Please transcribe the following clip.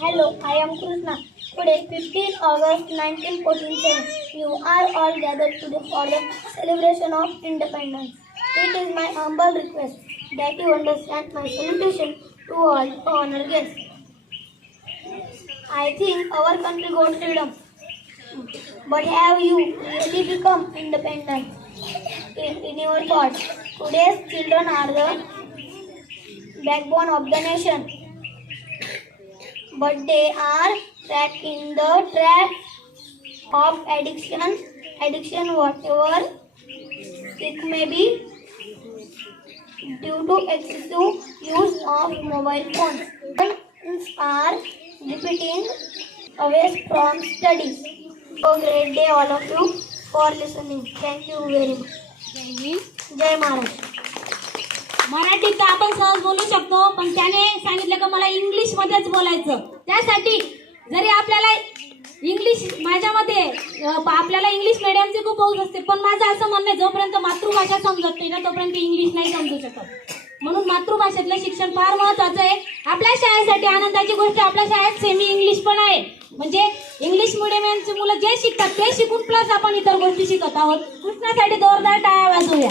Hello, I am Krishna. Today, 15 August 1947, you are all gathered today for the celebration of independence. It is my humble request that you understand my salutation to all honored guests. I think our country got freedom, but have you really become independent in your thoughts? Today's children are the backbone of the nation, but they are trapped in the trap of addiction whatever it may be due to excessive use of mobile phones. Students are repeating away from studies. So great day all of you for listening. Thank you very much. जय महाराष्ट्र. मराठीत तर आपण सहज बोलू शकतो, पण त्याने सांगितलं का मला इंग्लिश मध्येच बोलायचं. त्यासाठी जरी आपल्याला इंग्लिश माझ्या मते आपल्याला इंग्लिश मीडियमची खूप हौस असते, पण माझं असं म्हणणं आहे जोपर्यंत मातृभाषा समजत नाही ना तोपर्यंत इंग्लिश नाही समजू शकत. म्हणून मातृभाषेतलं शिक्षण फार महत्त्वाचं आहे. आपल्या शाळेसाठी आनंदाची गोष्ट आपल्या शाळेत सेमी इंग्लिश पण आहे. म्हणजे इंग्लिश मीडियमची मुलं जे शिकतात ते शिकून प्लस आपण इतर गोष्टी शिकत आहोत. कृष्णासाठी जोरदार टाळ्या वाजवूया.